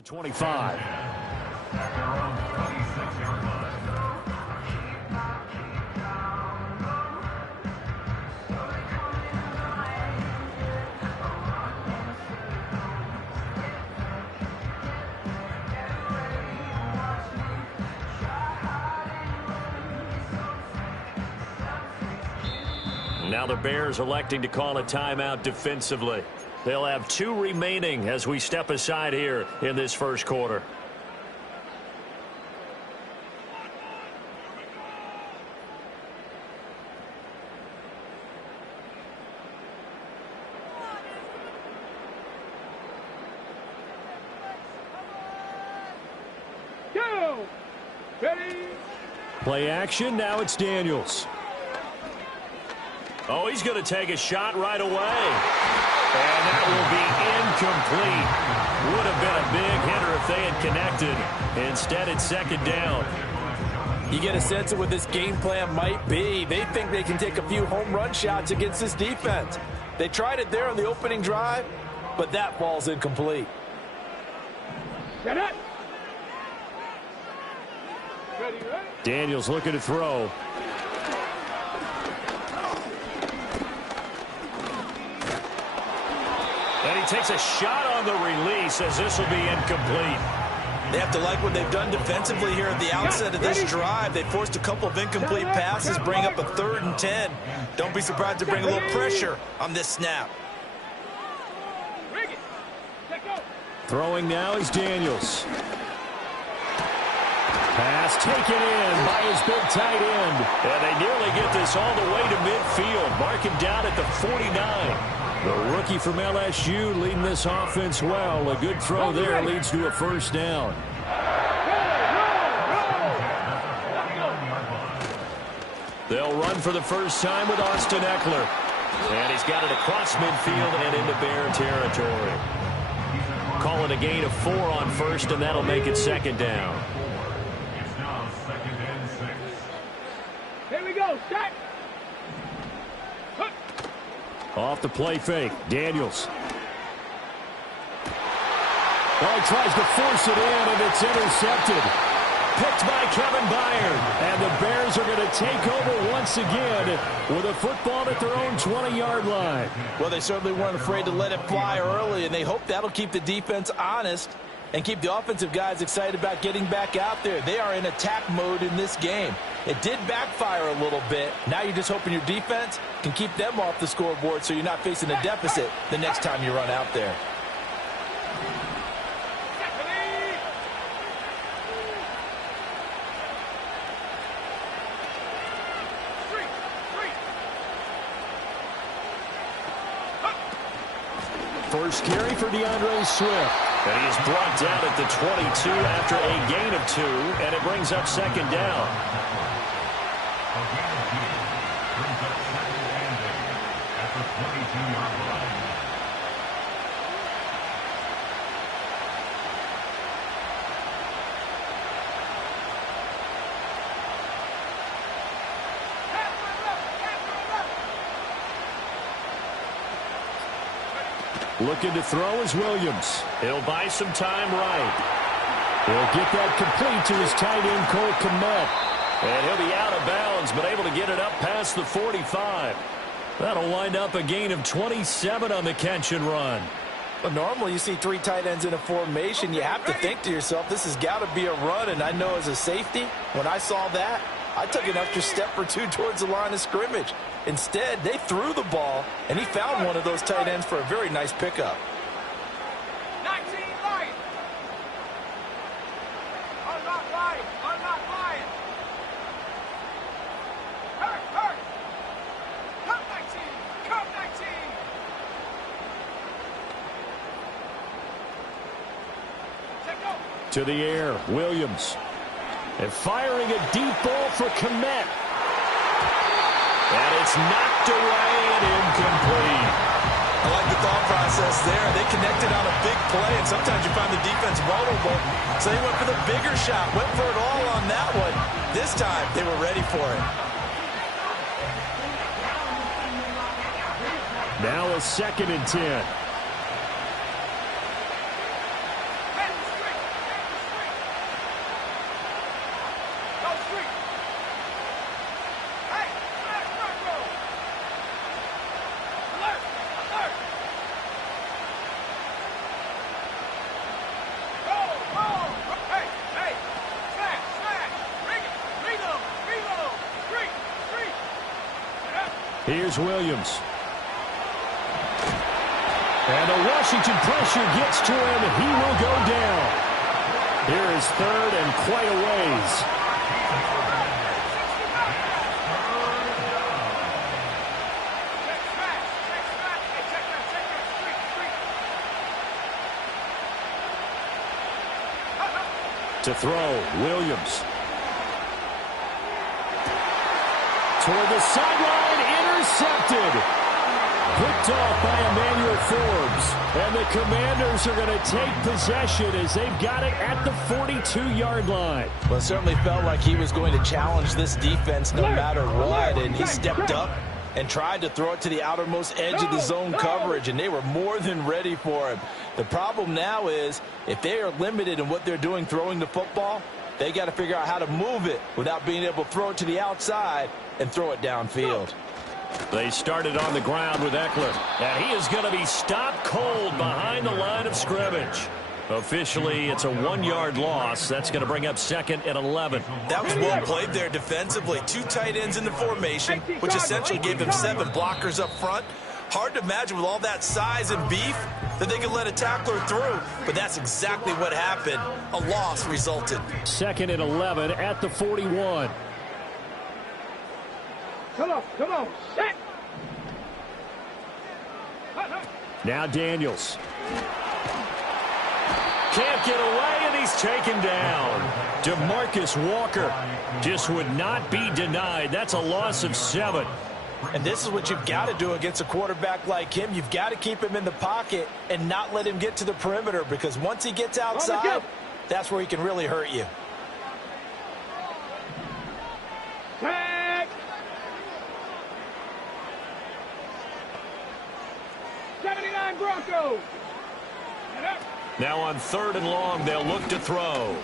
to 25. Now the Bears electing to call a timeout defensively. They'll have 2 remaining as we step aside here in this first quarter. Go! Ready? Play action. Now it's Daniels. Oh, he's going to take a shot right away. And that will be incomplete. Would have been a big hitter if they had connected. Instead, it's second down. You get a sense of what this game plan might be. They think they can take a few home run shots against this defense. They tried it there on the opening drive, but that falls incomplete. Get it! Ready, ready? Daniels looking to throw. And he takes a shot on the release as this will be incomplete. They have to like what they've done defensively here at the outset of this drive. They forced a couple of incomplete passes, bring up a 3rd and 10. Don't be surprised to bring a little pressure on this snap. Throwing now is Daniels. Pass taken in by his big tight end. And they nearly get this all the way to midfield. Mark him down at the 49. The rookie from LSU leading this offense well. A good throw there leads to a first down. They'll run for the first time with Austin Eckler. And he's got it across midfield and into Bear territory. Call it a gain of 4 on first, and that'll make it second down. Here we go, set! Off the play fake, Daniels. Oh, he tries to force it in, and it's intercepted. Picked by Kevin Byard. And the Bears are going to take over once again with a football at their own 20-yard line. Well, they certainly weren't afraid to let it fly early, and they hope that'll keep the defense honest and keep the offensive guys excited about getting back out there. They are in attack mode in this game. It did backfire a little bit. Now you're just hoping your defense can keep them off the scoreboard so you're not facing a deficit the next time you run out there. First carry for DeAndre Swift. And he is brought down at the 22 after a gain of 2, and it brings up second down. Looking to throw is Williams. He'll buy some time right. He'll get that complete to his tight end, Cole Kmet. And he'll be out of bounds, but able to get it up past the 45. That'll wind up a gain of 27 on the catch and run. But normally you see 3 tight ends in a formation. You have to think to yourself, this has got to be a run. And I know as a safety, when I saw that, I took an extra step or 2 towards the line of scrimmage. Instead, they threw the ball, and he found one of those tight ends for a very nice pickup. 19 line. I'm not lying. I'm not lying. Hurt, hurt. Come 19. Come 19. Take go. To the air, Williams. And firing a deep ball for Kmet. And it's knocked away and incomplete. I like the thought process there. They connected on a big play, and sometimes you find the defense vulnerable. So they went for the bigger shot, went for it all on that one. This time, they were ready for it. Now a 2nd and 10. Here's Williams. And the Washington pressure gets to him. He will go down. Here is third and quite a ways. To throw, Williams. Toward the sideline, intercepted. Picked off by Emmanuel Forbes. And the Commanders are going to take possession as they've got it at the 42-yard line. Well, it certainly felt like he was going to challenge this defense no matter what, and he stepped up and tried to throw it to the outermost edge of the zone coverage, and they were more than ready for him. The problem now is if they are limited in what they're doing throwing the football, they got to figure out how to move it without being able to throw it to the outside and throw it downfield. They started on the ground with Eckler, and he is going to be stopped cold behind the line of scrimmage. Officially, it's a 1-yard loss. That's going to bring up 2nd and 11. That was well played there defensively. 2 tight ends in the formation, which essentially gave him 7 blockers up front. Hard to imagine with all that size and beef that they could let a tackler through, but that's exactly what happened. A loss resulted. 2nd and 11 at the 41. Come on, set. Now Daniels. Can't get away, and he's taken down. DeMarcus Walker just would not be denied. That's a loss of 7. And this is what you've got to do against a quarterback like him. You've got to keep him in the pocket and not let him get to the perimeter, because once he gets outside, that's where he can really hurt you. Tag. 79 Broncos. Get up. Now on 3rd and long, they'll look to throw.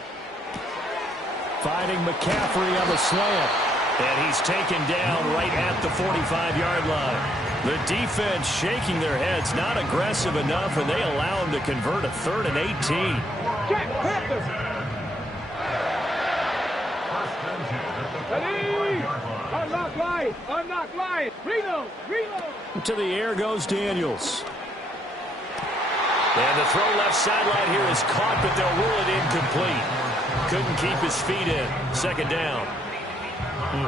Finding McCaffrey on the slant. And he's taken down right at the 45-yard line. The defense shaking their heads, not aggressive enough, and they allow him to convert a 3rd and 18. Jack Panthers. Ready. Unlock line. Unlock line. Reload. Reload. To the air goes Daniels. And the throw left sideline here is caught, but they'll rule it incomplete. Couldn't keep his feet in. 2nd down.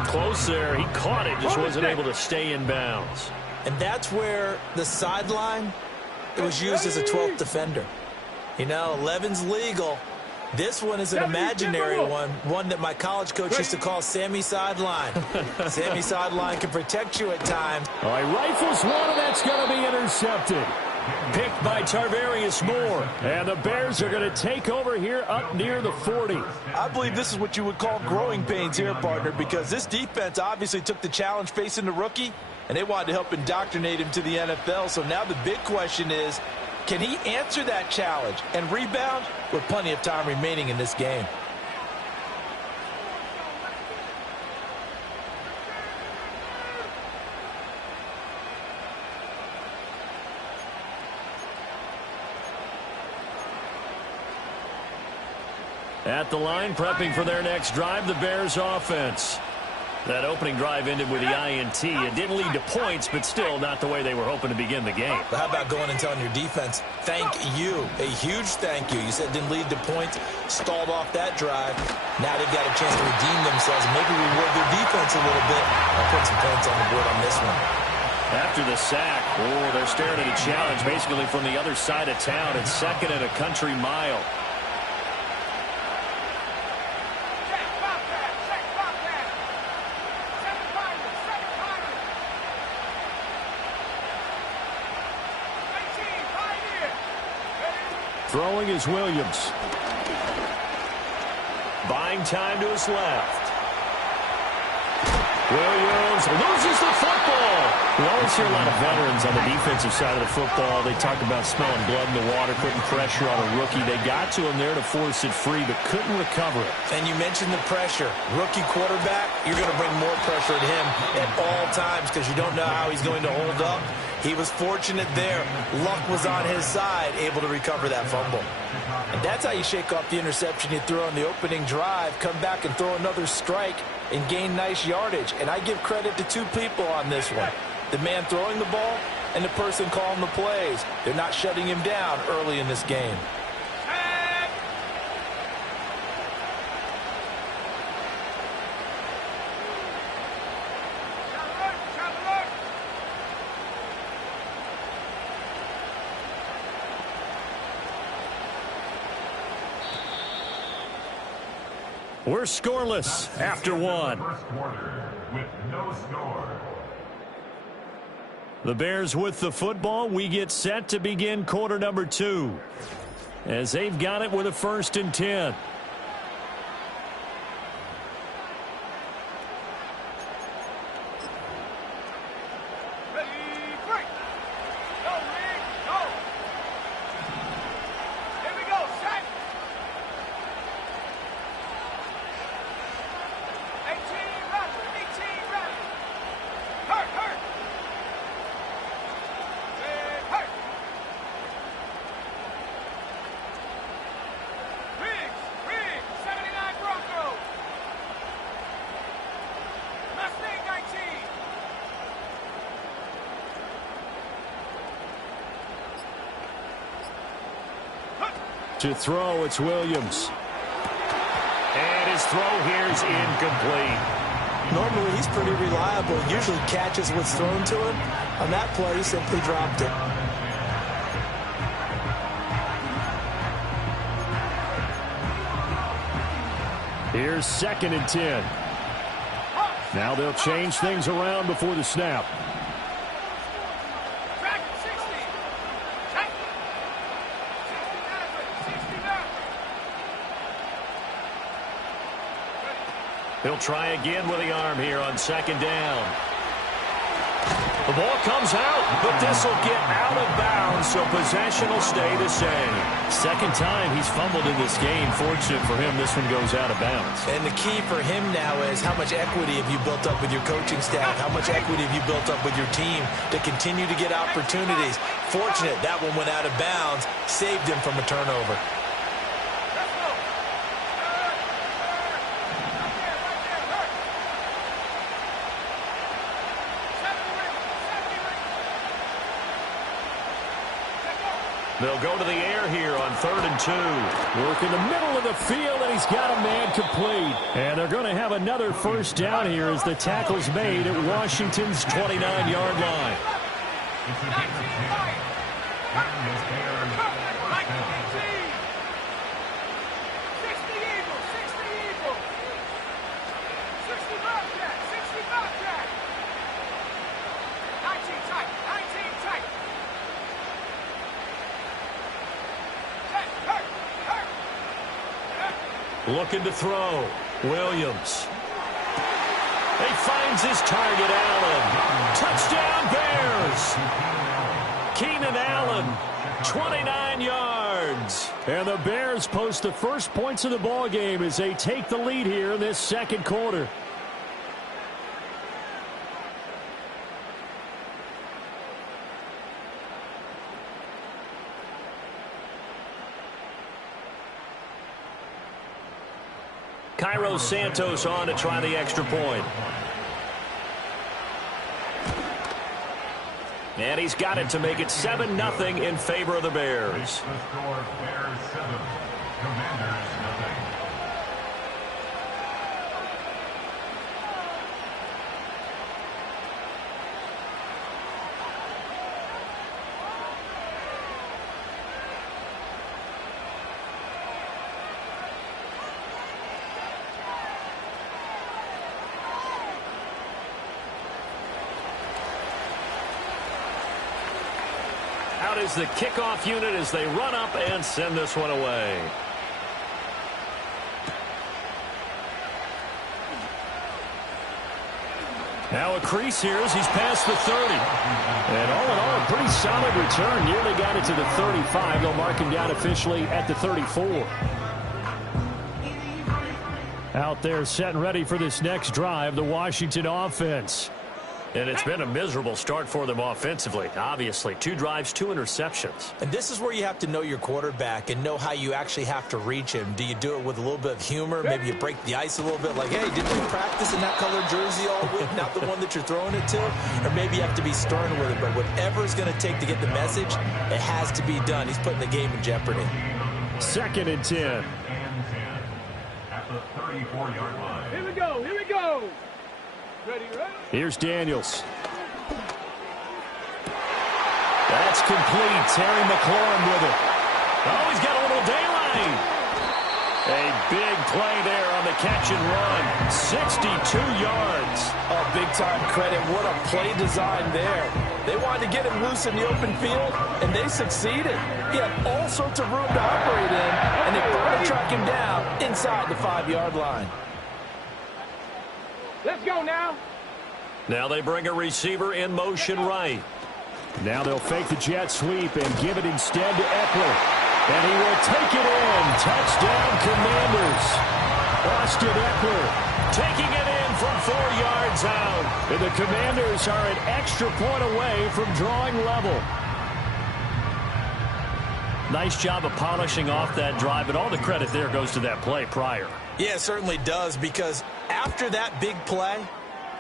Close there. He caught it, just wasn't able to stay in bounds. And that's where the sideline, it was used as a 12th defender. You know, 11's legal. This one is an imaginary one that my college coach used to call Sammy Sideline. Sammy Sideline can protect you at times. All right, rifles one, and that's going to be intercepted. Picked by Tarvarius Moore. And the Bears are going to take over here up near the 40. I believe this is what you would call growing pains here, partner, because this defense obviously took the challenge facing the rookie, and they wanted to help indoctrinate him to the NFL. So now the big question is, can he answer that challenge and rebound with plenty of time remaining in this game? At the line, prepping for their next drive, the Bears offense. That opening drive ended with the INT. It didn't lead to points, but still not the way they were hoping to begin the game. But how about going and telling your defense, thank you, a huge thank you. You said it didn't lead to points, stalled off that drive. Now they've got a chance to redeem themselves and maybe reward their defense a little bit. I'll put some points on the board on this one. After the sack, they're staring at a challenge basically from the other side of town. It's 2nd and a country mile. Throwing is Williams. Buying time to his left. Williams loses the football. We always hear a lot of veterans on the defensive side of the football. They talk about smelling blood in the water, putting pressure on a rookie. They got to him there to force it free, but couldn't recover it. And you mentioned the pressure. Rookie quarterback, you're going to bring more pressure at him at all times because you don't know how he's going to hold up. He was fortunate there. Luck was on his side, able to recover that fumble. And that's how you shake off the interception you throw on the opening drive, come back and throw another strike and gain nice yardage. And I give credit to 2 people on this one. The man throwing the ball and the person calling the plays. They're not shutting him down early in this game. We're scoreless after one. First quarter with no score. The Bears with the football. We get set to begin quarter number 2 as they've got it with a 1st and 10. To throw, it's Williams. And his throw here is incomplete. Normally, he's pretty reliable. Usually catches what's thrown to him. On that play, he simply dropped it. Here's 2nd and 10. Now they'll change things around before the snap. He'll try again with the arm here on 2nd down. The ball comes out, but this will get out of bounds, so possession will stay the same. 2nd time he's fumbled in this game. Fortunate for him, this one goes out of bounds. And the key for him now is how much equity have you built up with your coaching staff? How much equity have you built up with your team to continue to get opportunities? Fortunate that one went out of bounds, saved him from a turnover. They'll go to the air here on 3rd and 2. Work in the middle of the field, and he's got a man complete. And they're going to have another 1st down here as the tackle's made at Washington's 29-yard line. It's a defensive play. And this Bears first down. 60 Eagles, 60 Eagles. 60 Bobcat, 60 Bobcat. 19 tight, 19 tight. Looking to throw. Williams. He finds his target, Allen. Touchdown, Bears. Keenan Allen, 29 yards. And the Bears post the first points of the ball game as they take the lead here in this 2nd quarter. Cairo Santos on to try the extra point. And he's got it to make it 7-0 in favor of the Bears. The score, Bears 7, Commanders nothing. Out is the kickoff unit as they run up and send this one away. Now a crease here as he's past the 30. And all in all, a pretty solid return. Nearly got it to the 35. They'll mark him down officially at the 34. Out there set and ready for this next drive, the Washington offense. And it's been a miserable start for them offensively. Obviously, 2 drives, 2 interceptions. And this is where you have to know your quarterback and know how you actually have to reach him. Do you do it with a little bit of humor? Maybe you break the ice a little bit like, hey, didn't you practice in that colored jersey all week, not the one that you're throwing it to? Or maybe you have to be stern with it. But whatever it's going to take to get the message, it has to be done. He's putting the game in jeopardy. 2nd and 10. At the 34-yard line. Here we go. Here we go. Ready, ready? Here's Daniels. That's complete. Terry McLaurin with it. Oh, he's got a little daylight. A big play there on the catch and run. 62 yards. Oh, big-time credit. What a play design there. They wanted to get him loose in the open field, and they succeeded. He had all sorts of room to operate in, and they finally track him down inside the 5-yard line. Let's go now. Now they bring a receiver in motion right. Now they'll fake the jet sweep and give it instead to Eckler. And he will take it in. Touchdown, Commanders. Austin Eckler taking it in from 4 yards out. And the Commanders are an extra point away from drawing level. Nice job of polishing off that drive, but all the credit there goes to that play prior. Yeah, it certainly does, because after that big play,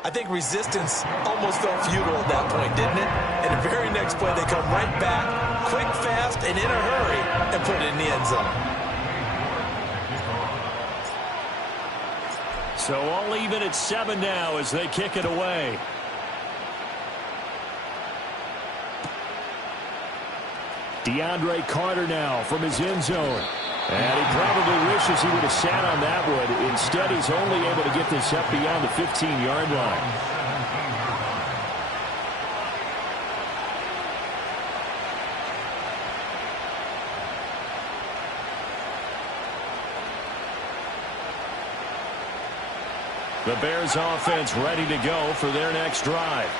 I think resistance almost felt futile at that point, didn't it? And the very next play, they come right back, quick, fast, and in a hurry, and put it in the end zone. So all even at 7 now as they kick it away. DeAndre Carter now from his end zone. And he probably wishes he would have sat on that one. Instead, he's only able to get this up beyond the 15-yard line. The Bears offense ready to go for their next drive.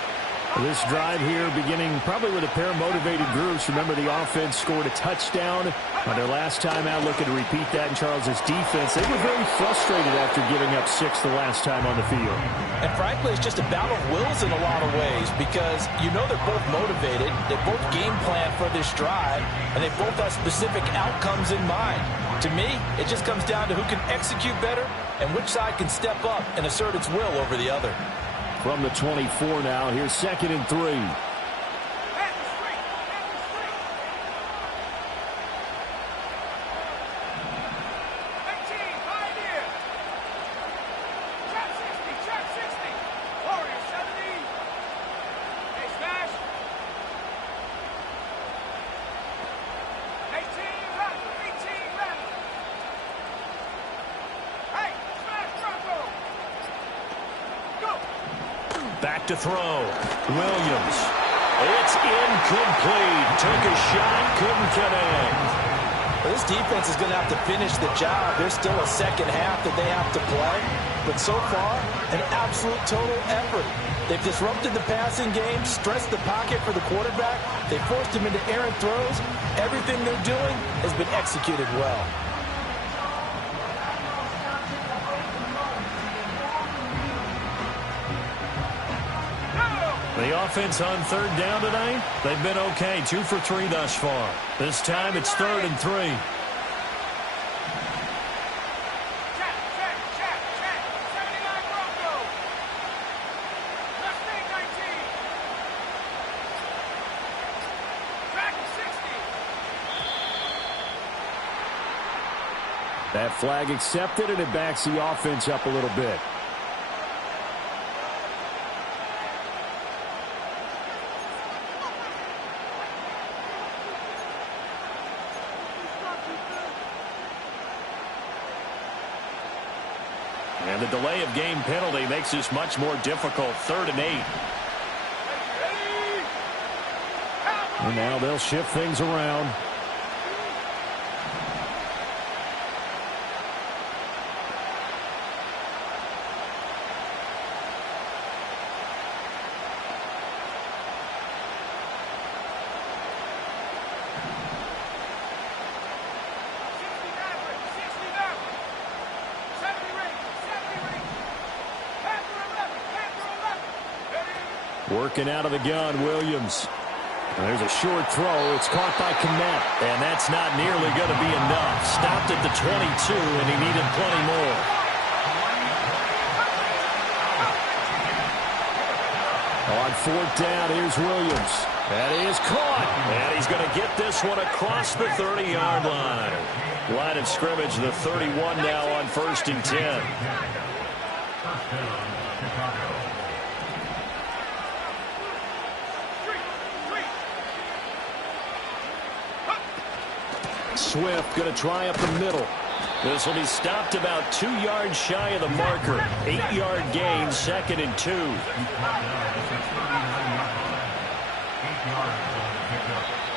This drive here beginning probably with a pair of motivated groups. Remember, the offense scored a touchdown on their last time out, looking to repeat that in Charles's defense. They were very frustrated after giving up 6 the last time on the field. And frankly, it's just a battle of wills in a lot of ways, because you know they're both motivated, they both game plan for this drive, and they both have specific outcomes in mind. To me, it just comes down to who can execute better and which side can step up and assert its will over the other. From the 24 now, here's 2nd and 3. Back to throw. Williams. It's incomplete. Took a shot, couldn't connect. Well, this defense is going to have to finish the job. There's still a second half that they have to play. But so far, an absolute total effort. They've disrupted the passing game, stressed the pocket for the quarterback. They forced him into errant throws. Everything they're doing has been executed well. The offense on 3rd down tonight, they've been okay. 2 for 3 thus far. This time it's 3rd and 3. Check. 79 Bronco. Let's take 19. Track 60. That flag accepted, and it backs the offense up a little bit. And the delay of game penalty makes this much more difficult. 3rd and 8. And now they'll shift things around. Working out of the gun, Williams. There's a short throw. It's caught by Kmet, and that's not nearly going to be enough. Stopped at the 22, and he needed plenty more. On fourth down, here's Williams. That is caught, and he's going to get this one across the 30-yard line. Line of scrimmage, the 31 now on 1st and 10. Swift going to try up the middle. This will be stopped about 2 yards shy of the marker. 8-yard gain, 2nd and 2.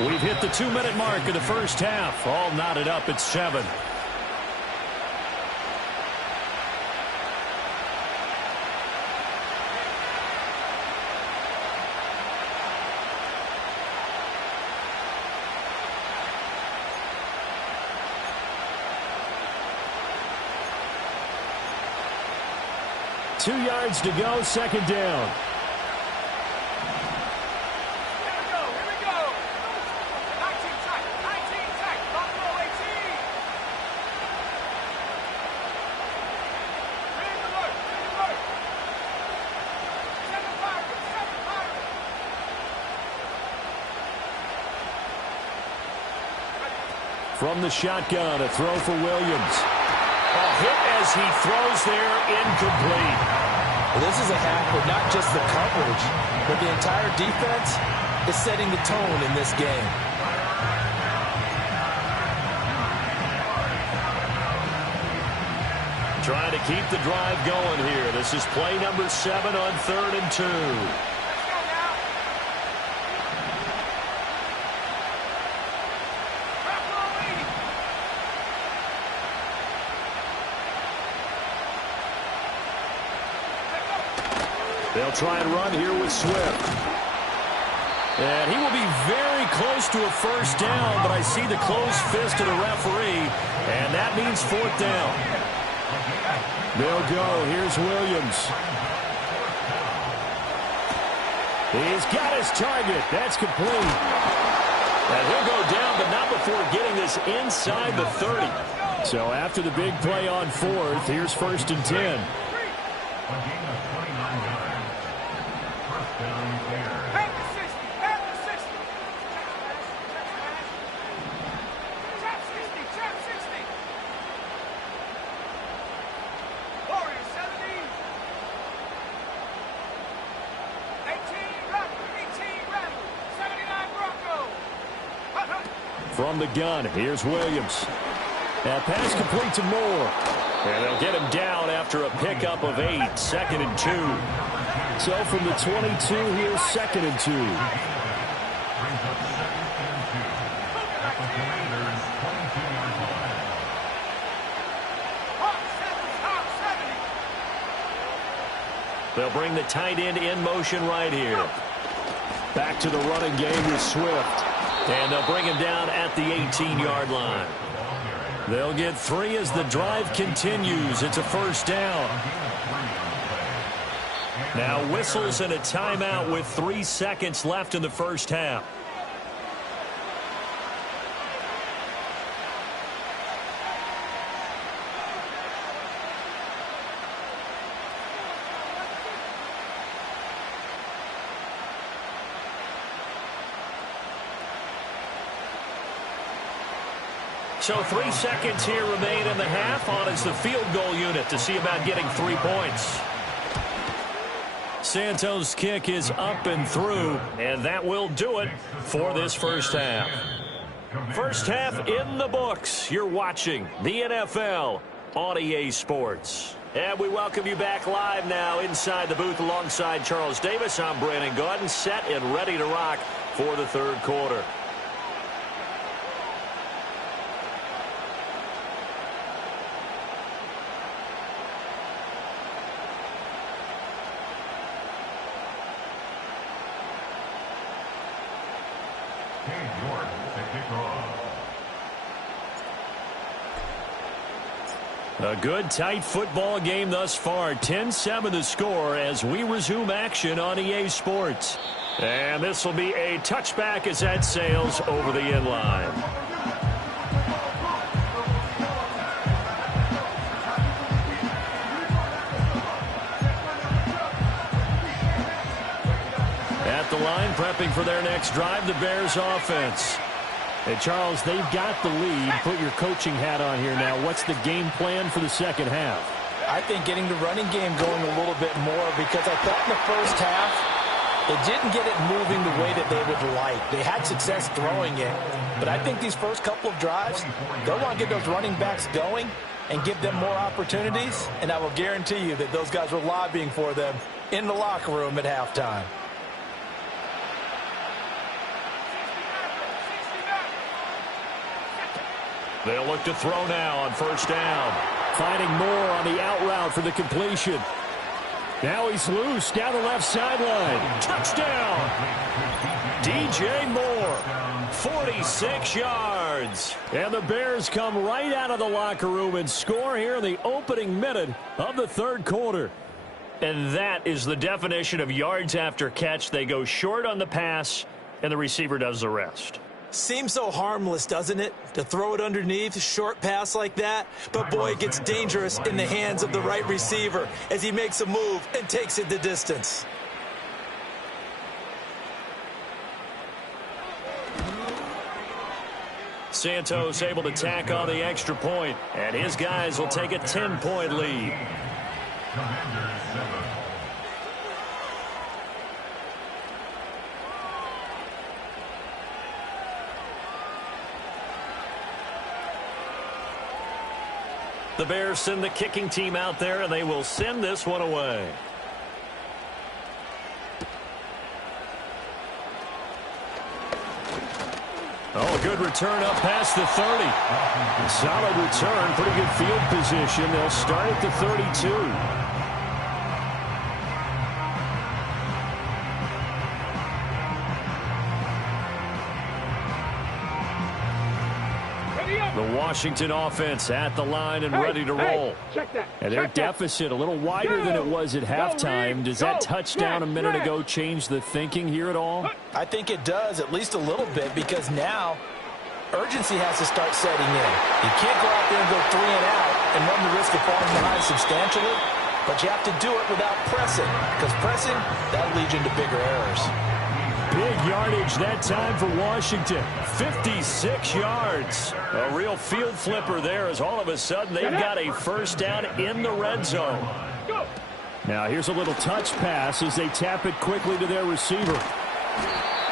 We've hit the 2-minute mark of the first half. All knotted up at 7. Two yards to go, 2nd down. Here we go, here we go. 19 tack, 19 tack, Buffalo 18. Green alert, green alert. 7 Pirates, 7 Pirates. From the shotgun, a throw for Williams. A hit as he throws there, incomplete. This is a half where not just the coverage, but the entire defense is setting the tone in this game. Trying to keep the drive going here. This is play number 7 on 3rd and 2. They'll try and run here with Swift. And he will be very close to a first down, but I see the closed fist of the referee, and that means 4th down. They'll go. Here's Williams. He's got his target. That's complete. And he'll go down, but not before getting this inside the 30. So after the big play on 4th, here's 1st and 10. From the gun, here's Williams. That pass complete to Moore. And they'll get him down after a pickup of 8, 2nd and 2. So from the 22, here's 2nd and 2. They'll bring the tight end in motion right here. Back to the running game with Swift. And they'll bring him down at the 18-yard line. They'll get 3 as the drive continues. It's a first down. Now whistles and a timeout with 3 seconds left in the first half. So 3 seconds here remain in the half. On is the field goal unit to see about getting 3 points. Santos' kick is up and through, and that will do it for this first half. First half in the books. You're watching the NFL on EA Sports. And we welcome you back live now inside the booth alongside Charles Davis. I'm Brandon Gaudin, set and ready to rock for the third quarter. A good, tight football game thus far. 10-7 the score as we resume action on EA Sports. And this will be a touchback as that sails over the end line. At the line, prepping for their next drive, the Bears offense. Hey, Charles, they've got the lead. Put your coaching hat on here now. What's the game plan for the second half? I think getting the running game going a little bit more, because I thought in the first half they didn't get it moving the way that they would like. They had success throwing it, but I think these first couple of drives, they'll want to get those running backs going and give them more opportunities, and I will guarantee you that those guys were lobbying for them in the locker room at halftime. They'll look to throw now on first down. Finding Moore on the out route for the completion. Now he's loose down the left sideline. Touchdown! DJ Moore, 46 yards. And the Bears come right out of the locker room and score here in the opening minute of the third quarter. And that is the definition of yards after catch. They go short on the pass, and the receiver does the rest. Seems so harmless, doesn't it, to throw it underneath, short pass like that? But, boy, it gets dangerous in the hands of the right receiver as he makes a move and takes it the distance. Santos able to tack on the extra point, and his guys will take a 10-point lead. The Bears send the kicking team out there, and they will send this one away. Oh, a good return up past the 30. Solid return, pretty good field position. They'll start at the 32. The Washington offense at the line and ready to roll. And their deficit a little wider than it was at halftime. Does that touchdown a minute ago change the thinking here at all? I think it does, at least a little bit, because now urgency has to start setting in. You can't go out there and go 3 and out and run the risk of falling behind substantially, but you have to do it without pressing, because pressing, that'll lead you into bigger errors. Big yardage that time for Washington. 56 yards. A real field flipper there as all of a sudden they've got a first down in the red zone. Now here's a little touch pass as they tap it quickly to their receiver.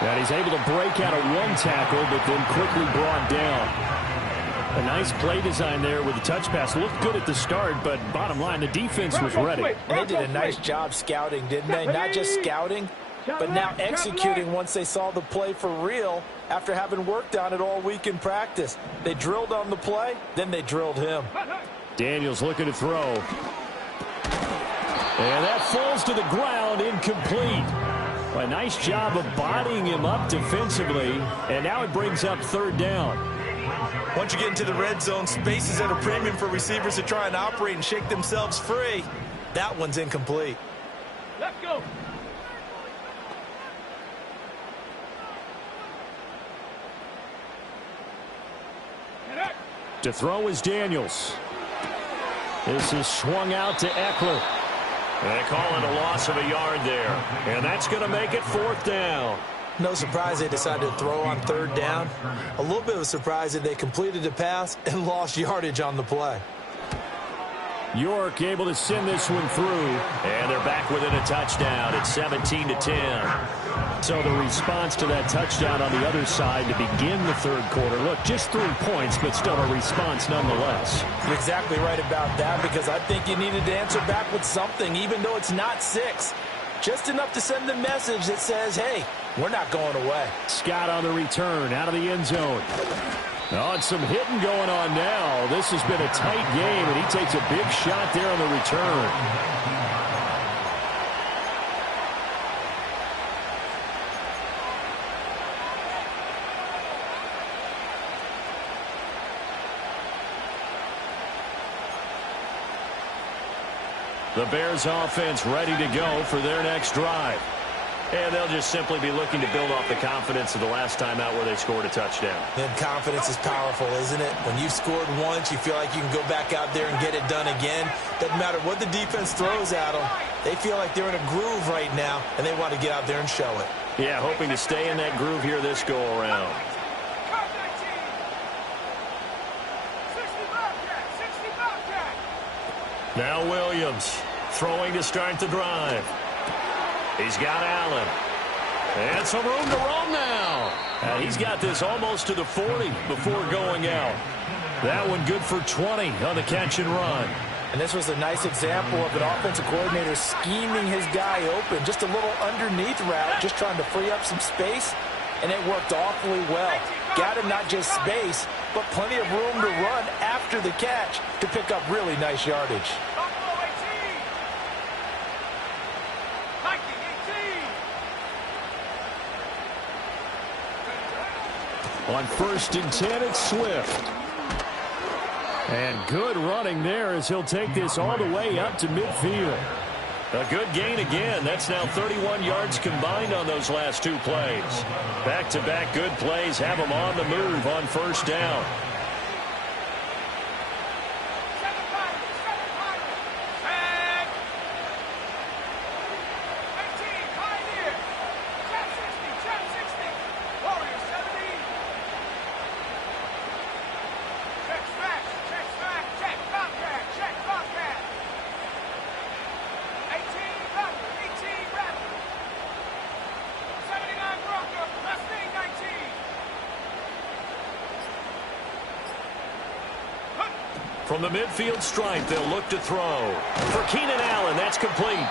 And he's able to break out of one tackle, but then quickly brought down. A nice play design there with the touch pass. Looked good at the start, but bottom line, the defense was ready. And they did a nice job scouting, didn't they? Not just scouting, but now executing once they saw the play for real after having worked on it all week in practice. They drilled on the play, then they drilled him. Daniels looking to throw. And that falls to the ground, incomplete. A nice job of bodying him up defensively, and now it brings up third down. Once you get into the red zone, space is at a premium for receivers to try and operate and shake themselves free. That one's incomplete. Let's go. To throw is Daniels. This is swung out to Eckler. They call it a loss of a yard there. And that's going to make it fourth down. No surprise they decided to throw on third down. A little bit of a surprise that they completed the pass and lost yardage on the play. York able to send this one through. And they're back within a touchdown at 17-10. So the response to that touchdown on the other side to begin the third quarter. Look, just 3 points, but still a response nonetheless. You're exactly right about that, because I think you needed to answer back with something, even though it's not 6. Just enough to send the message that says, hey, we're not going away. Scott on the return out of the end zone. Oh, and some hitting going on now. This has been a tight game, and he takes a big shot there on the return. The Bears offense ready to go for their next drive. And they'll just simply be looking to build off the confidence of the last time out where they scored a touchdown. And confidence is powerful, isn't it? When you've scored once, you feel like you can go back out there and get it done again. Doesn't matter what the defense throws at them. They feel like they're in a groove right now, and they want to get out there and show it. Yeah, hoping to stay in that groove here this go-around. Now Williams throwing to start the drive. He's got Allen. And some room to run now. And he's got this almost to the 40 before going out. That one good for 20 on the catch and run. And this was a nice example of an offensive coordinator scheming his guy open. Just a little underneath route, just trying to free up some space. And it worked awfully well. Got him not just space, but plenty of room to run after the catch to pick up really nice yardage. On 1st and 10, it's Swift. And good running there as he'll take this all the way up to midfield. A good gain again. That's now 31 yards combined on those last 2 plays. Back-to-back good plays have them on the move on 1st down. From the midfield stripe, they'll look to throw. For Keenan Allen, that's complete.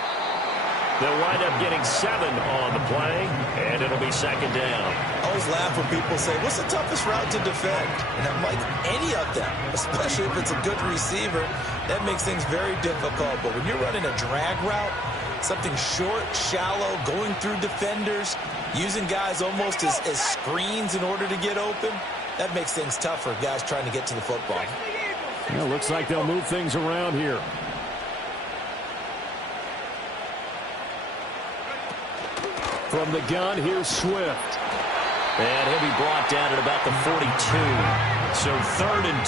They'll wind up getting 7 on the play, and it'll be 2nd down. I always laugh when people say, what's the toughest route to defend? And I'm like, any of them, especially if it's a good receiver. That makes things very difficult. But when you're running a drag route, something short, shallow, going through defenders, using guys almost as screens in order to get open, that makes things tougher, guys trying to get to the football. Yeah, looks like they'll move things around here. From the gun, here's Swift. And he'll be brought down at about the 42. So 3rd and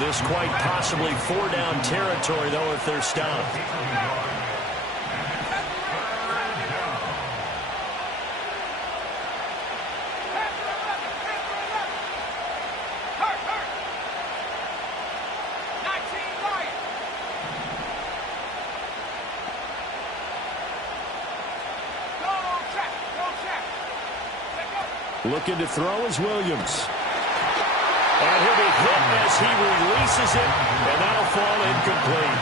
2. This quite possibly 4-down territory, though, if they're stopped. Looking to throw is Williams. And he'll be hit as he releases it, and that'll fall incomplete.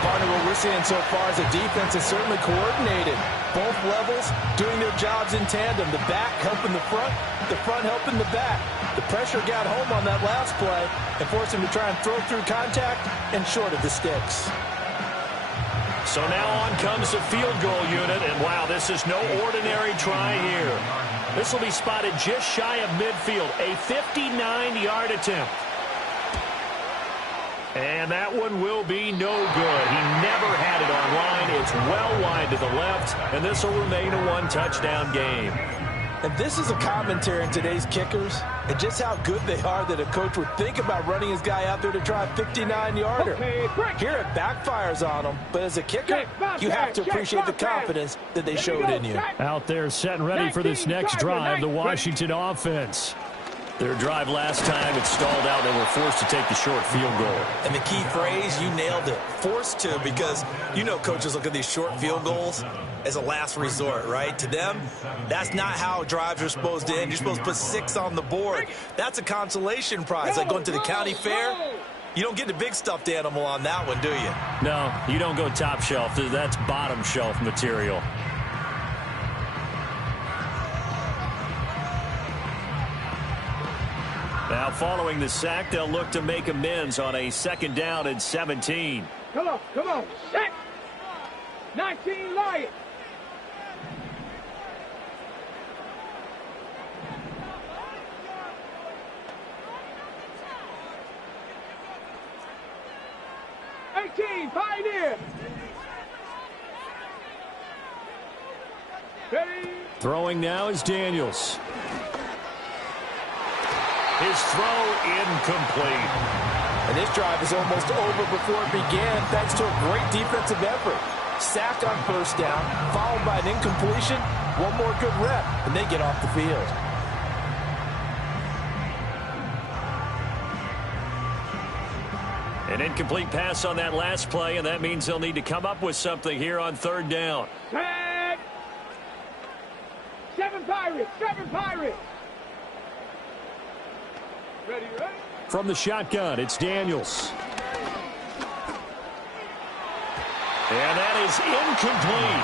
Partner, what we're seeing so far is the defense is certainly coordinated. Both levels doing their jobs in tandem. The back helping the front helping the back. The pressure got home on that last play and forced him to try and throw through contact and short of the sticks. So now on comes the field goal unit, and wow, this is no ordinary try here. This will be spotted just shy of midfield, a 59-yard attempt. And that one will be no good. He never had it on line. It's well wide to the left, and this will remain a 1-touchdown game. And this is a commentary in today's kickers and just how good they are that a coach would think about running his guy out there to try a 59-yarder. Here it backfires on him, but as a kicker, you have to appreciate the confidence that they showed in you. Out there set and ready for this next drive, the Washington offense. Their drive last time, it stalled out. They were forced to take the short field goal. And the key phrase, you nailed it, forced to, because you know coaches look at these short field goals as a last resort, right? To them, that's not how drives are supposed to end. You're supposed to put 6 on the board. That's a consolation prize, like going to the county fair. You don't get the big stuffed animal on that one, do you? No, you don't go top shelf. That's bottom shelf material. Now, following the sack, they'll look to make amends on a 2nd down and 17. Come on, set. 19 Lions. Pioneer. Ready? Throwing now is Daniels. His throw incomplete. And this drive is almost over before it began thanks to a great defensive effort. Sack on first down, followed by an incompletion. One more good rep, and they get off the field. An incomplete pass on that last play, and that means they'll need to come up with something here on third down. Tag! 7 Pirates! 7 Pirates! Ready, ready? From the shotgun, it's Daniels. And that is incomplete.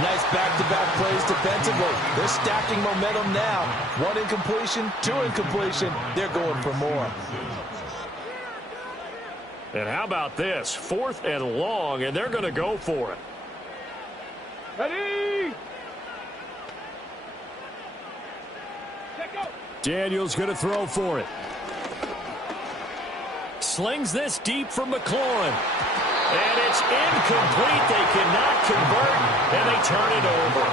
Nice back-to-back plays defensively. They're stacking momentum now. 1 incompletion, 2 incompletion. They're going for more. And how about this? 4th and long, and they're going to go for it. Ready? Let go! Daniels going to throw for it. Slings this deep from McLaurin. And it's incomplete. They cannot convert, and they turn it over.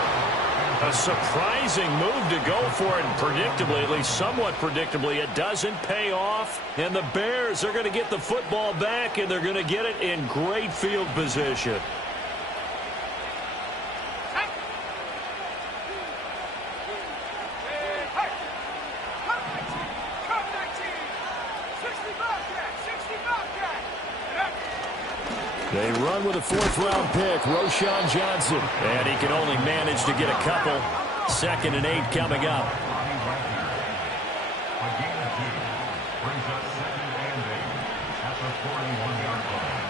A surprising move to go for it, and predictably, at least somewhat predictably, it doesn't pay off. And the Bears are going to get the football back, and they're going to get it in great field position. They run with a 4th-round pick, Roschon Johnson. And he can only manage to get a couple. 2nd and 8 coming up. A gain of 2 brings us 2nd and 8 at the 41-yard line.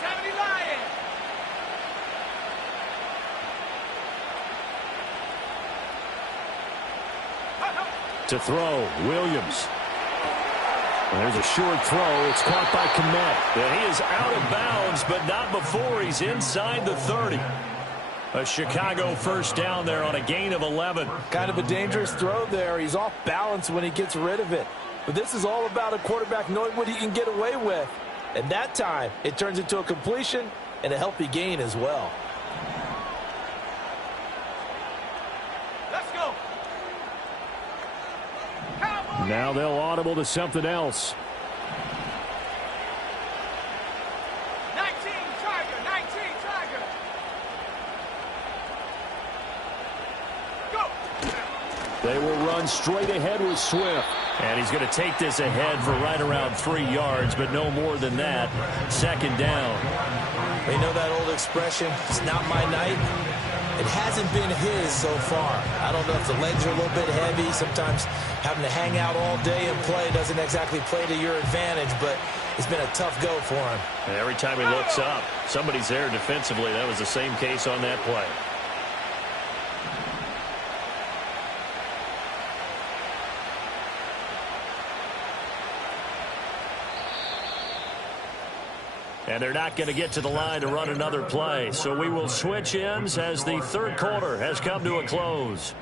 70 Lions! To throw, Williams. And there's a short throw. It's caught by Kmet. And he is out of bounds, but not before he's inside the 30. A Chicago first down there on a gain of 11. Kind of a dangerous throw there. He's off balance when he gets rid of it. But this is all about a quarterback knowing what he can get away with. And that time, it turns into a completion and a healthy gain as well. Let's go! Now they'll audible to something else. 19 Tiger! 19 Tiger! Go! They will run straight ahead with Swift. And he's going to take this ahead for right around 3 yards, but no more than that. 2nd down. They know that old expression, it's not my night. It hasn't been his so far. I don't know if the legs are a little bit heavy. Sometimes having to hang out all day and play doesn't exactly play to your advantage, but it's been a tough go for him. And every time he looks up, somebody's there defensively. That was the same case on that play. And they're not going to get to the line to run another play. So we will switch ends as the 3rd quarter has come to a close.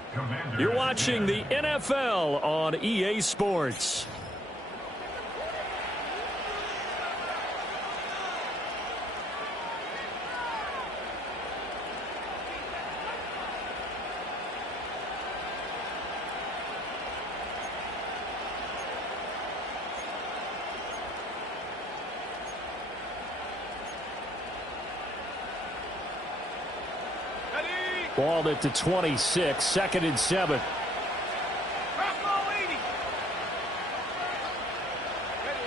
You're watching the NFL on EA Sports. Balled at the 26, 2nd and 7. Crossball 80!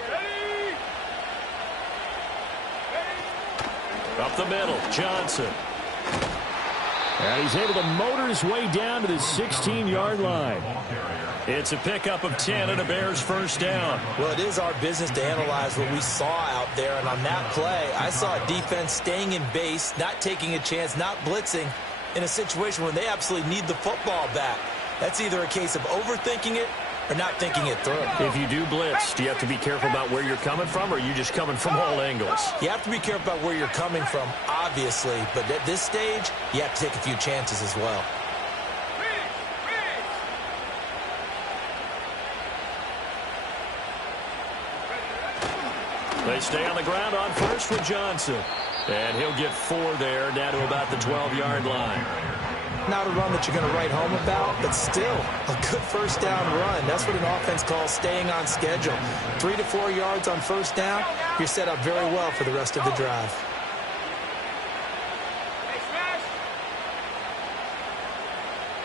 Ready! Up the middle, Johnson. And he's able to motor his way down to the 16-yard line. It's a pickup of 10 and a Bears first down. Well, it is our business to analyze what we saw out there, and on that play, I saw a defense staying in base, not taking a chance, not blitzing, in a situation where they absolutely need the football back. That's either a case of overthinking it or not thinking it through. If you do blitz, do you have to be careful about where you're coming from, or are you just coming from all angles? You have to be careful about where you're coming from, obviously, but at this stage, you have to take a few chances as well. They stay on the ground on first with Johnson. And he'll get 4 there, down to about the 12-yard line. Not a run that you're going to write home about, but still a good first down run. That's what an offense calls staying on schedule. 3 to 4 yards on first down, you're set up very well for the rest of the drive. Hey, smash.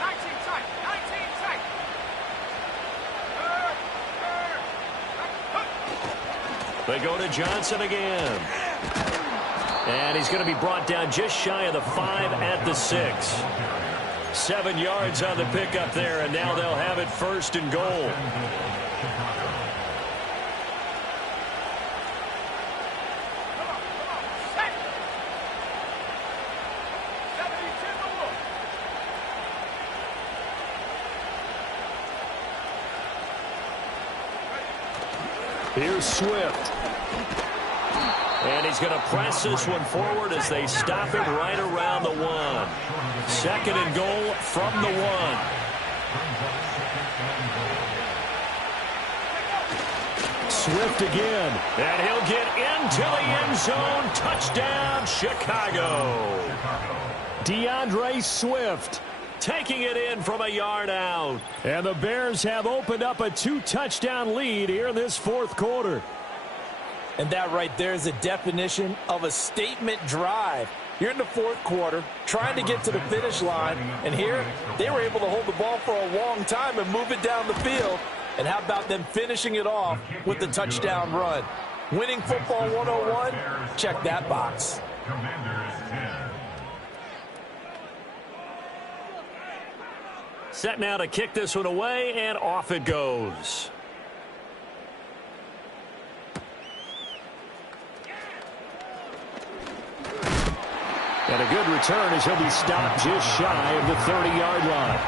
19 tight. 19 tight. They go to Johnson again. And he's going to be brought down just shy of the 5 at the 6. 7 yards on the pickup there, and now they'll have it first and goal. Come on. Set. 72 more. Here's Swift. And he's going to press this one forward as they stop it right around the 1. 2nd and goal from the 1. Swift again. And he'll get into the end zone. Touchdown, Chicago. DeAndre Swift taking it in from a yard out. And the Bears have opened up a 2-touchdown lead here in this 4th quarter. And that right there is a definition of a statement drive. You're in the 4th quarter, trying to get to the finish line, and here they were able to hold the ball for a long time and move it down the field. And how about them finishing it off with the touchdown run? Winning football 101, check that box. Set now to kick this one away, and off it goes. And a good return as he'll be stopped just shy of the 30-yard line.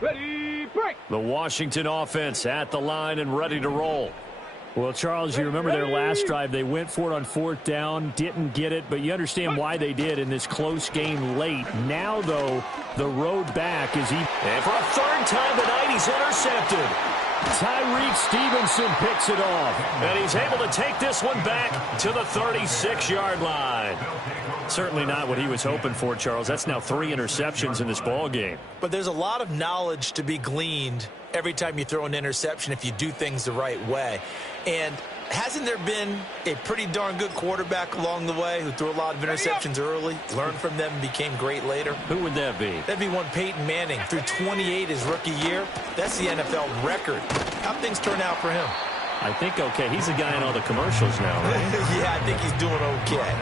Ready, break. The Washington offense at the line and ready to roll. Well, Charles, you remember their last drive. They went for it on 4th down, didn't get it, but you understand why they did in this close game late. Now, though, the road back is even. And for a 3rd time tonight, he's intercepted. Tyreek Stevenson picks it off, and he's able to take this one back to the 36-yard line. Certainly not what he was hoping for, Charles. That's now 3 interceptions in this ball game. But there's a lot of knowledge to be gleaned every time you throw an interception if you do things the right way. And hasn't there been a pretty darn good quarterback along the way who threw a lot of interceptions early, learned from them, and became great later? Who would that be? That'd be one Peyton Manning. Threw 28 his rookie year. That's the NFL record. How'd things turn out for him? I think okay. He's the guy in all the commercials now, right? Yeah, I think he's doing okay.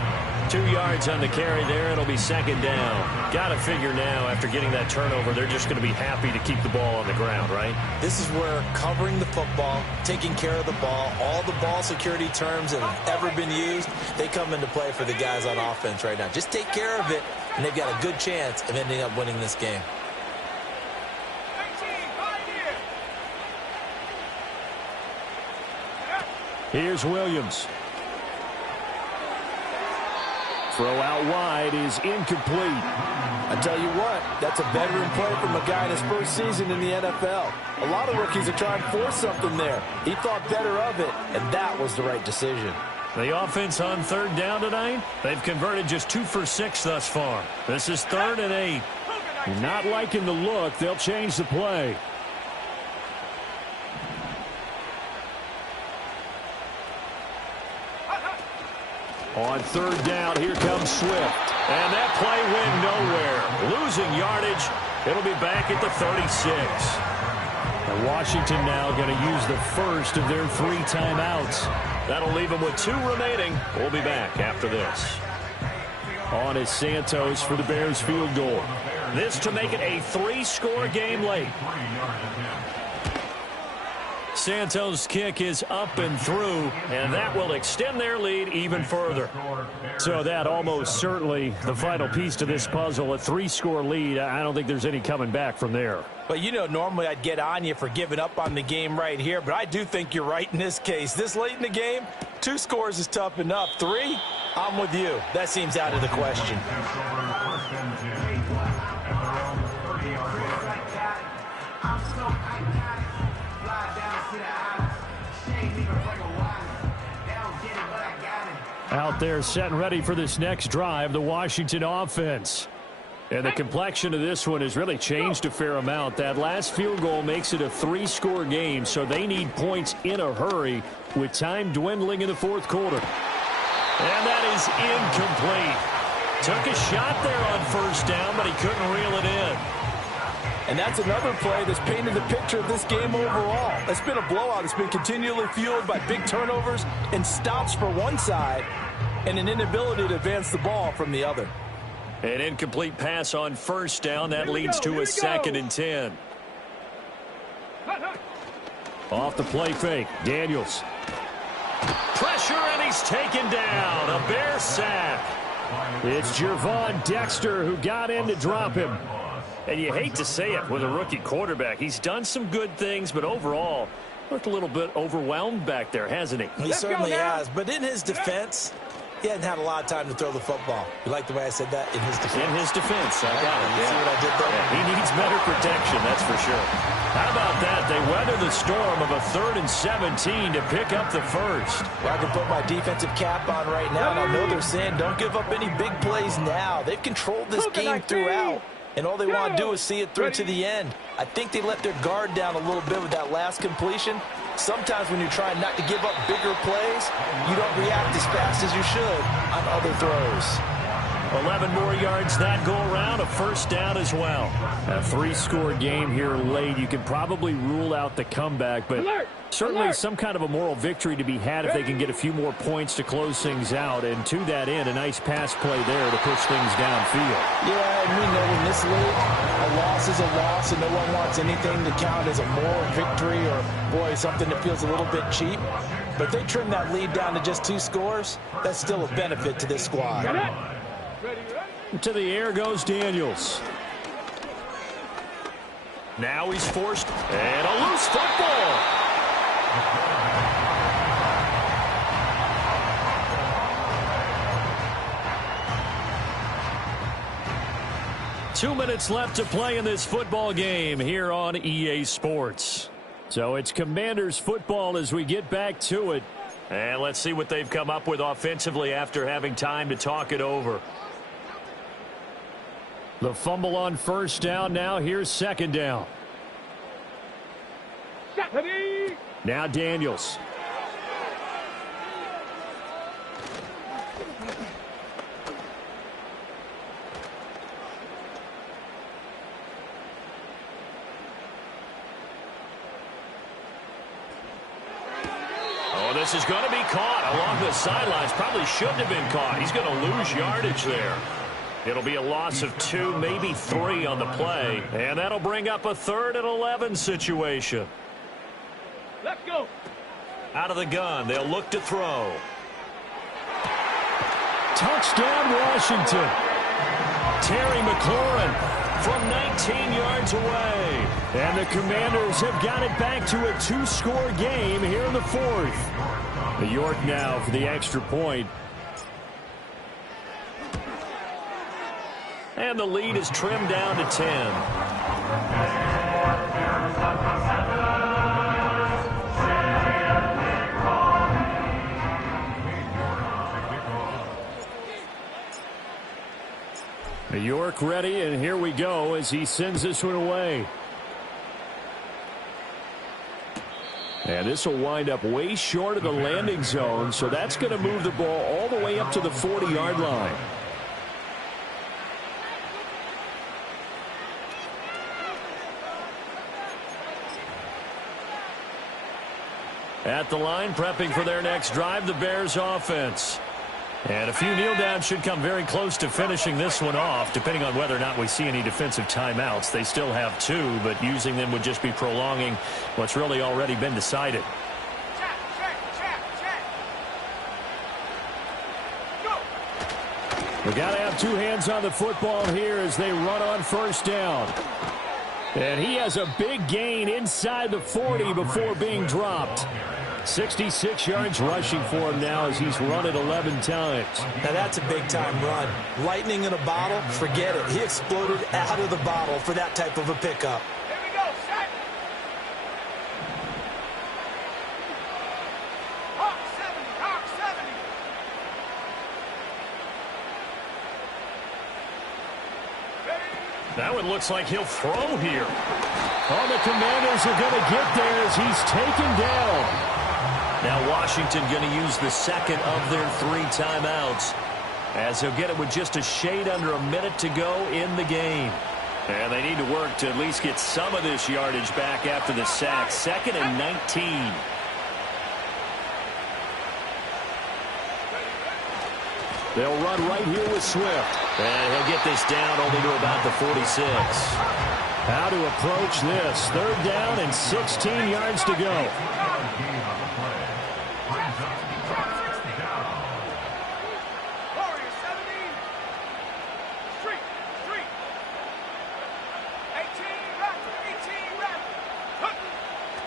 2 yards on the carry there. It'll be 2nd down. Got to figure now, after getting that turnover, they're just going to be happy to keep the ball on the ground, right? This is where covering the football, taking care of the ball, all the ball security terms that have ever been used, they come into play for the guys on offense right now. Just take care of it, and they've got a good chance of ending up winning this game. 19, right here. Here's Williams. Throw out wide is incomplete. I tell you what, that's a veteran play from a guy in his first season in the NFL. A lot of rookies are trying to force something there. He thought better of it, and that was the right decision. The offense on 3rd down tonight, they've converted just 2 for 6 thus far. This is 3rd and 8. You're not liking the look. They'll change the play. On 3rd down, here comes Swift. And that play went nowhere. Losing yardage. It'll be back at the 36. And Washington now going to use the first of their 3 timeouts. That'll leave them with 2 remaining. We'll be back after this. On is Santos for the Bears field goal. This to make it a 3-score game late. Santos' kick is up and through, and that will extend their lead even further. So that almost certainly the final piece to this puzzle, a 3-score lead. I don't think there's any coming back from there. But, you know, normally I'd get on you for giving up on the game right here, but I do think you're right in this case. This late in the game, 2 scores is tough enough. 3, I'm with you. That seems out of the question. Out there set and ready for this next drive, the Washington offense. And the complexion of this one has really changed a fair amount. That last field goal makes it a 3-score game, so they need points in a hurry with time dwindling in the 4th quarter. And that is incomplete. Took a shot there on 1st down, but he couldn't reel it in. And that's another play that's painted the picture of this game overall. It's been a blowout. It's been continually fueled by big turnovers and stops for one side and an inability to advance the ball from the other. An incomplete pass on 1st down. That leads to a 2nd and 10. Off the play fake. Daniels. Pressure, and he's taken down. A Bear sack. It's Gervon Dexter who got in to drop him. And you hate to say it with a rookie quarterback. He's done some good things, but overall, looked a little bit overwhelmed back there, hasn't he? He certainly has, but in his defense, he hasn't had a lot of time to throw the football. You like the way I said that? In his defense. In his defense. I got it. You see what I did there? Yeah, he needs better protection, that's for sure. How about that? They weather the storm of a 3rd and 17 to pick up the 1st. Well, I can put my defensive cap on right now, and I know they're saying don't give up any big plays now. They've controlled this game throughout, and all they want to do is see it through to the end. I think they let their guard down a little bit with that last completion. Sometimes when you're trying not to give up bigger plays, you don't react as fast as you should on other throws. 11 more yards that go around, a 1st down as well. A 3-score game here late. You can probably rule out the comeback, but certainly some kind of a moral victory to be had if they can get a few more points to close things out. And to that end, a nice pass play there to push things downfield. Yeah, and we know in this league, a loss is a loss, and no one wants anything to count as a moral victory or, boy, something that feels a little bit cheap. But if they trim that lead down to just 2 scores, that's still a benefit to this squad. To the air goes Daniels. Now he's forced, and a loose football. Two minutes left to play in this football game here on EA Sports. So it's Commanders football as we get back to it. And let's see what they've come up with offensively after having time to talk it over. The fumble on 1st down. Now here's 2nd down. Now Daniels. Oh, this is going to be caught along the sidelines. Probably shouldn't have been caught. He's going to lose yardage there. It'll be a loss of 2, maybe 3 on the play. And that'll bring up a 3rd and 11 situation. Let's go. Out of the gun, they'll look to throw. Touchdown, Washington. Terry McLaurin from 19 yards away. And the Commanders have got it back to a 2-score game here in the 4th. New York now for the extra point. And the lead is trimmed down to 10. New York ready, and here we go as he sends this one away. And this will wind up way short of the landing zone, so that's going to move the ball all the way up to the 40-yard line. At the line, prepping for their next drive, the Bears offense. And a few kneel downs should come very close to finishing this one off, depending on whether or not we see any defensive timeouts. They still have 2, but using them would just be prolonging what's really already been decided. We got to have 2 hands on the football here as they run on first down. And he has a big gain inside the 40 before being dropped. 66 yards rushing for him now as he's run it 11 times. Now that's a big-time run. Lightning in a bottle, forget it. He exploded out of the bottle for that type of a pickup. Here we go, set. Hawk 70, Hawk 70. That one looks like he'll throw here. Oh, the Commanders are going to get there as he's taken down. Now Washington going to use the second of their 3 timeouts, as he'll get it with just a shade under a minute to go in the game. And they need to work to at least get some of this yardage back after the sack. 2nd and 19. They'll run right here with Swift. And he'll get this down only to about the 46. How to approach this. 3rd down and 16 yards to go.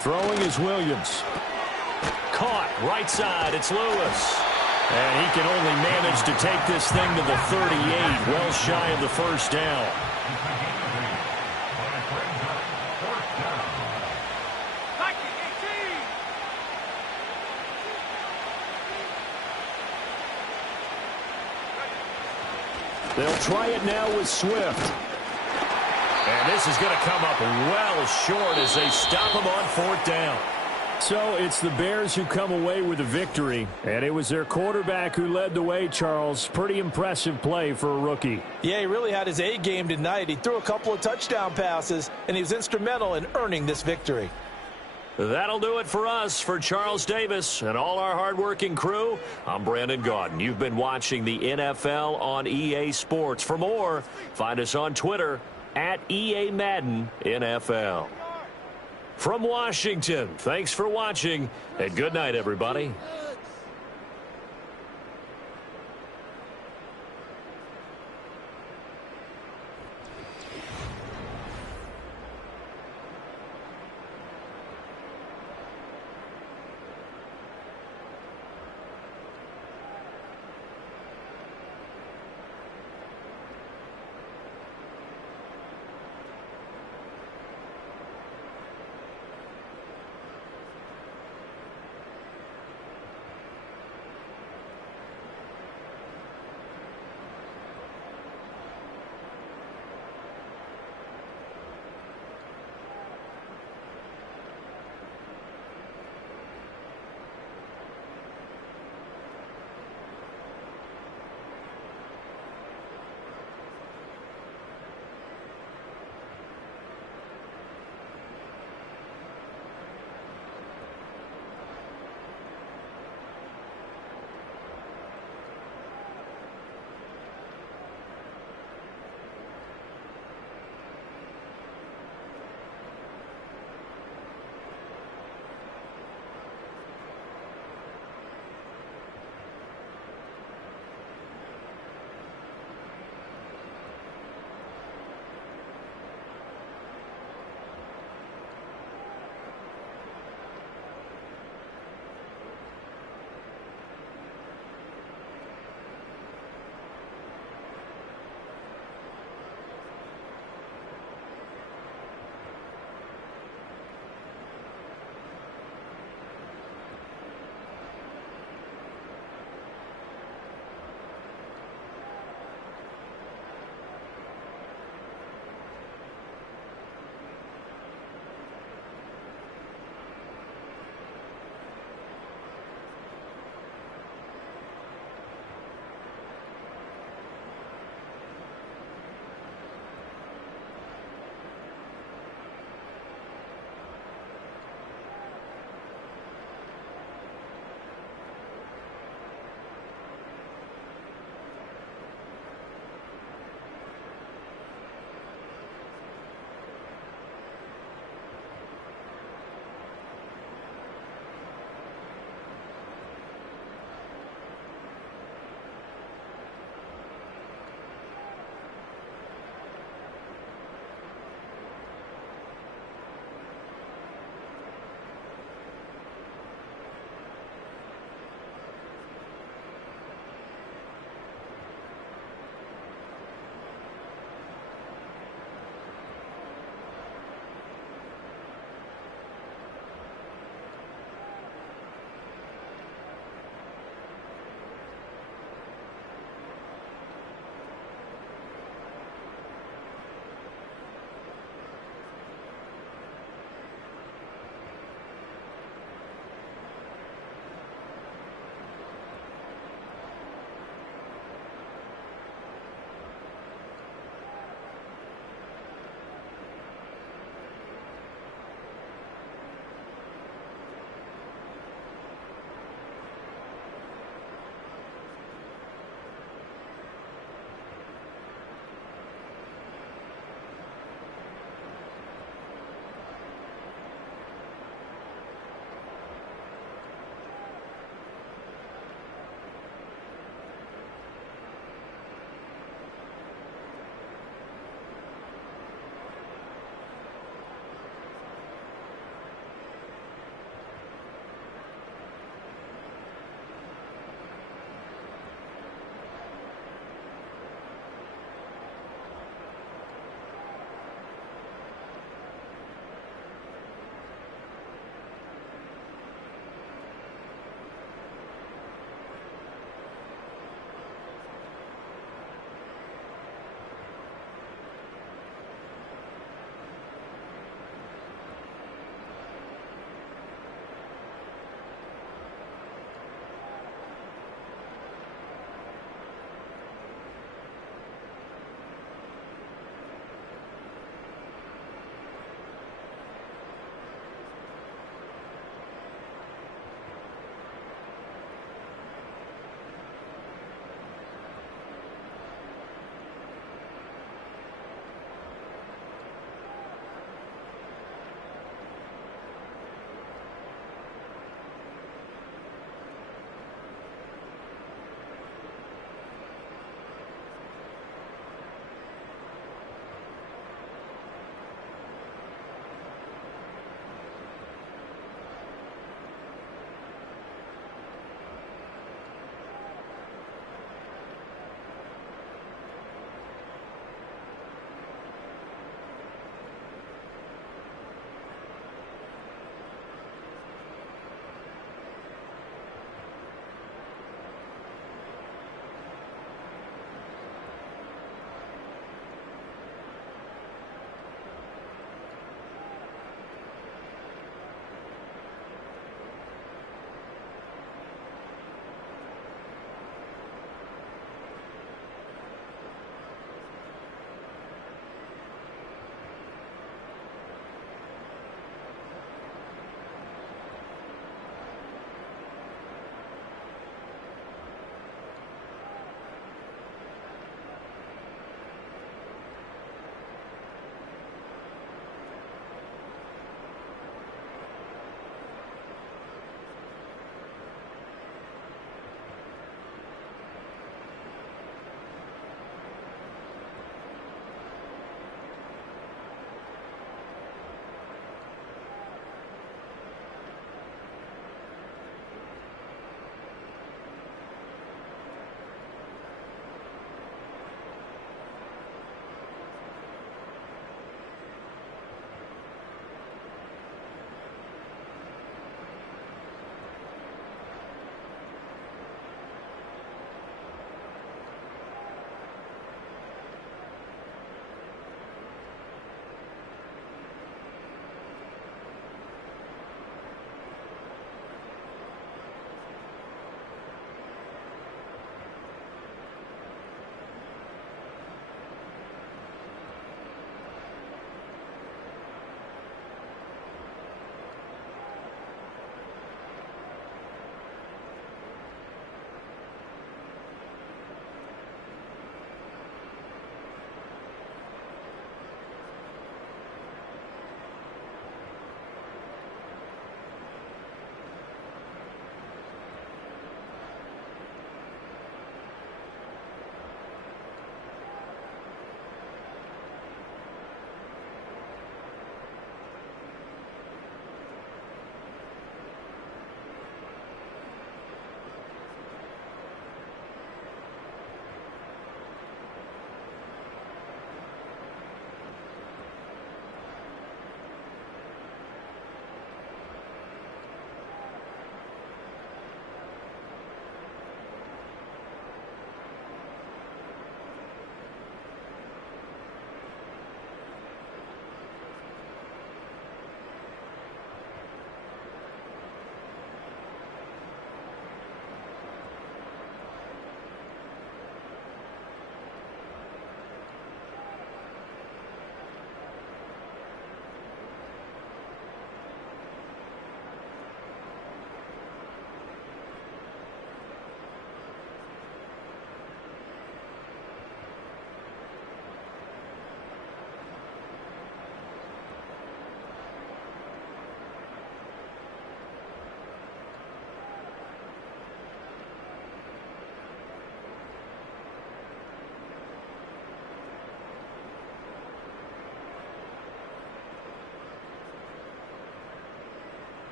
Throwing is Williams. Caught right side. It's Lewis. And he can only manage to take this thing to the 38, well shy of the first down. They'll try it now with Swift. And this is going to come up well short as they stop him on 4th down. So it's the Bears who come away with a victory, and it was their quarterback who led the way, Charles. Pretty impressive play for a rookie. Yeah, he really had his A game tonight. He threw a couple of touchdown passes, and he was instrumental in earning this victory. That'll do it for us. For Charles Davis and all our hardworking crew, I'm Brandon Gaudin. You've been watching the NFL on EA Sports. For more, find us on Twitter at EA Madden NFL. From Washington, thanks for watching, and good night, everybody.